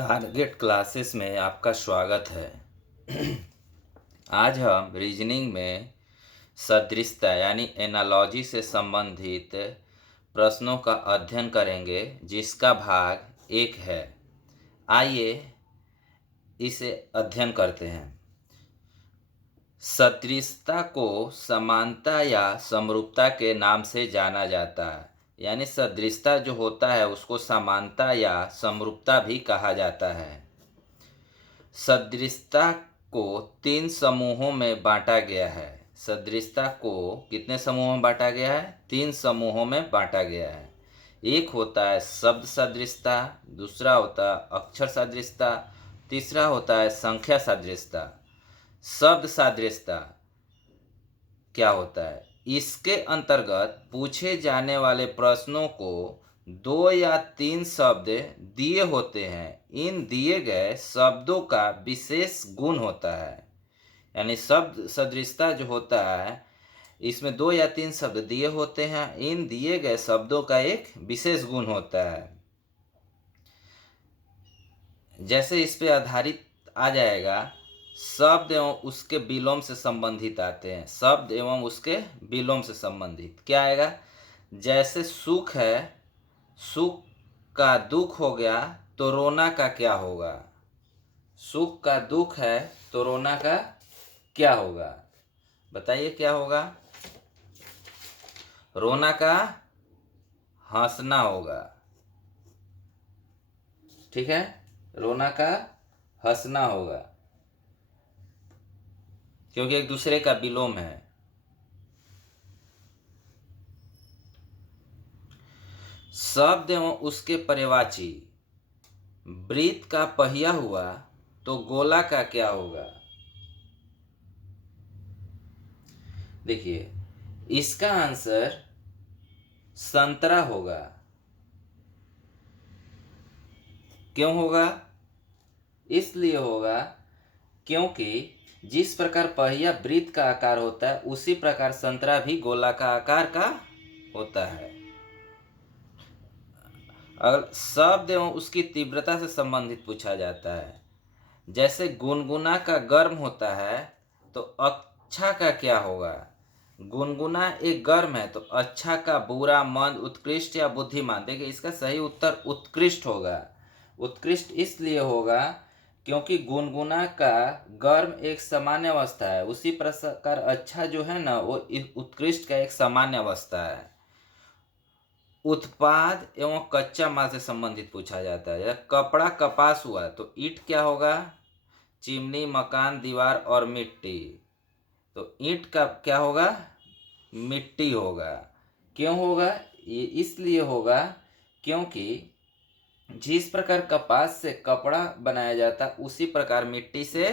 Target classes में आपका स्वागत है। आज हम रीजनिंग में सदृशता यानी एनालॉजी से संबंधित प्रश्नों का अध्ययन करेंगे, जिसका भाग 1 है। आइए इसे अध्ययन करते हैं। सदृशता को समानता या समरूपता के नाम से जाना जाता है। यानी सदृशता जो होता है उसको समानता या समरूपता भी कहा जाता है। सदृशता को 3 समूहों में बांटा गया है। सदृशता को कितने समूहों में बांटा गया है? 3 समूहों में बांटा गया है। एक होता है शब्द सदृशता, दूसरा होता है अक्षर सदृशता, तीसरा होता है संख्या सदृशता। शब्द सदृशता क्या होता है? इसके अंतर्गत पूछे जाने वाले प्रश्नों को 2 या 3 शब्द दिए होते हैं। इन दिए गए शब्दों का विशेष गुण होता है। यानी शब्द सदृशता जो होता है, इसमें 2 या 3 शब्द दिए होते हैं। इन दिए गए शब्दों का एक विशेष गुण होता है। जैसे इस पे आधारित आ जाएगा, शब्द एवं उसके विलोम से संबंधित आते हैं। शब्द एवं उसके विलोम से संबंधित क्या आएगा? जैसे सुख है, सुख का दुख हो गया तो रोना का क्या होगा? सुख का दुख है तो रोना का क्या होगा? बताइए क्या होगा? रोना का हंसना होगा। ठीक है, रोना का हंसना होगा, क्योंकि एक दूसरे का विलोम है। शब्द एवं उसके पर्यायवाची, वृत्त का पहिया हुआ तो गोला का क्या होगा? देखिए, इसका आंसर संतरा होगा। क्यों होगा? इसलिए होगा क्योंकि जिस प्रकार पहिया वृत्त का आकार होता है, उसी प्रकार संतरा भी गोला का आकार का होता है। अगर शब्द एवं उसकी तीव्रता से संबंधित पूछा जाता है, जैसे गुनगुना का गर्म होता है तो अच्छा का क्या होगा? गुनगुना एक गर्म है तो अच्छा का बुरा, मंद, उत्कृष्ट या बुद्धिमान। देखिए, इसका सही उत्तर उत्कृष्ट होगा। उत्कृष्ट इसलिए होगा क्योंकि गुनगुना का गर्म एक सामान्य अवस्था है, उसी प्रकार अच्छा जो है ना, वो उत्कृष्ट का एक सामान्य अवस्था है। उत्पाद एवं कच्चा माल से संबंधित पूछा जाता है। कपड़ा कपास हुआ तो ईंट क्या होगा? चिमनी, मकान, दीवार और मिट्टी। तो ईंट का क्या होगा? मिट्टी होगा। क्यों होगा? ये इसलिए होगा क्योंकि जिस प्रकार कपास से कपड़ा बनाया जाता है, उसी प्रकार मिट्टी से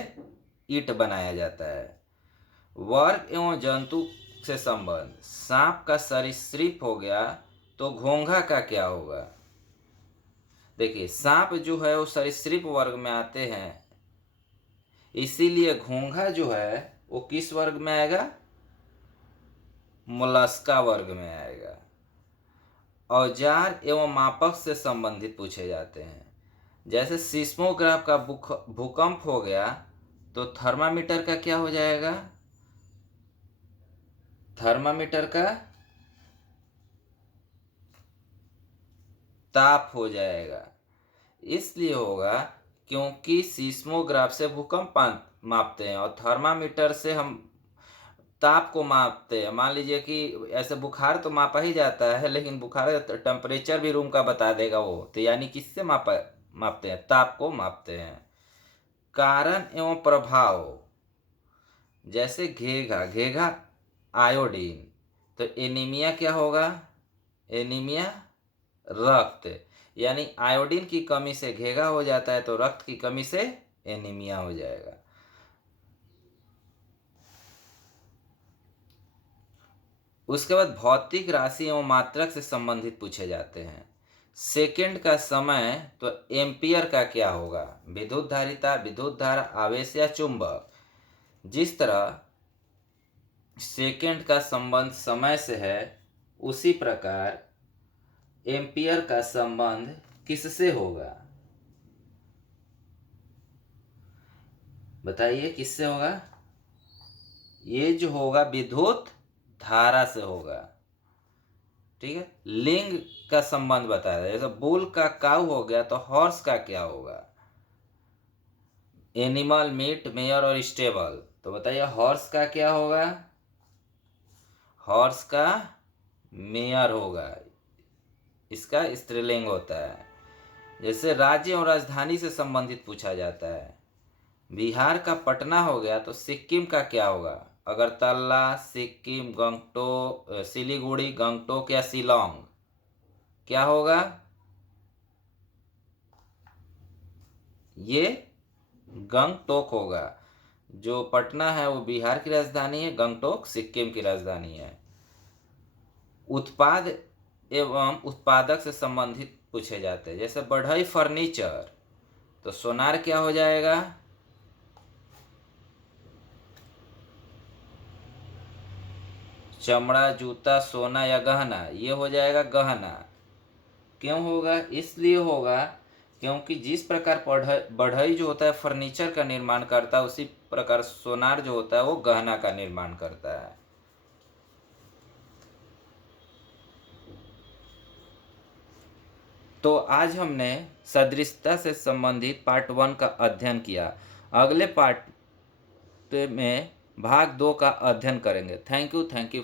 ईंट बनाया जाता है। वर्ग एवं जंतु से संबंध, सांप का सरीसृप हो गया तो घोंघा का क्या होगा? देखिए, सांप जो है वो सरीसृप वर्ग में आते हैं, इसीलिए घोंघा जो है वो किस वर्ग में आएगा? मोलस्का वर्ग में आएगा। औजार एवं मापक से संबंधित पूछे जाते हैं। जैसे सिस्मोग्राफ का भूकंप हो गया तो थर्मामीटर का क्या हो जाएगा? थर्मामीटर का ताप हो जाएगा। इसलिए होगा क्योंकि सिस्मोग्राफ से भूकंप मापते हैं और थर्मामीटर से हम ताप को मापते हैं। मान लीजिए कि ऐसे बुखार तो मापा ही जाता है, लेकिन बुखार टेम्परेचर भी रूम का बता देगा वो, तो यानी किससे मापते हैं? ताप को मापते हैं। कारण एवं प्रभाव, जैसे घेघा, घेघा आयोडीन, तो एनीमिया क्या होगा? एनीमिया रक्त, यानी आयोडीन की कमी से घेघा हो जाता है तो रक्त की कमी से एनीमिया हो जाएगा। उसके बाद भौतिक राशि एवं मात्रक से संबंधित पूछे जाते हैं। सेकंड का समय तो एम्पियर का क्या होगा? विद्युत धारिता, विद्युत धारा, आवेश या चुंबक। जिस तरह सेकंड का संबंध समय से है, उसी प्रकार एम्पियर का संबंध किससे होगा? बताइए किससे होगा? ये जो होगा विद्युत धारा से होगा। ठीक है, लिंग का संबंध बताया था। जैसे बुल का काऊ हो गया तो हॉर्स का क्या होगा? एनिमल, मीट, मेयर और स्टेबल। तो बताइए हॉर्स का क्या होगा? हॉर्स का मेयर होगा, इसका स्त्रीलिंग होता है। जैसे राज्य और राजधानी से संबंधित पूछा जाता है, बिहार का पटना हो गया तो सिक्किम का क्या होगा? अगरतला, सिक्किम, गंगटोक, सिलीगुड़ी, गंगटोक या शिलोंग, क्या होगा? ये गंगटोक होगा। जो पटना है वो बिहार की राजधानी है, गंगटोक सिक्किम की राजधानी है। उत्पाद एवं उत्पादक से संबंधित पूछे जाते हैं। जैसे बढ़ई फर्नीचर, तो सोनार क्या हो जाएगा? चमड़ा, जूता, सोना या गहना, ये हो जाएगा गहना। क्यों होगा? इसलिए होगा क्योंकि जिस प्रकार बढ़ई जो होता है फर्नीचर का निर्माण करता है, उसी प्रकार सोनार जो होता है वो गहना का निर्माण करता है। तो आज हमने सदृशता से संबंधित पार्ट 1 का अध्ययन किया। अगले पार्ट में भाग 2 का अध्ययन करेंगे। Thank you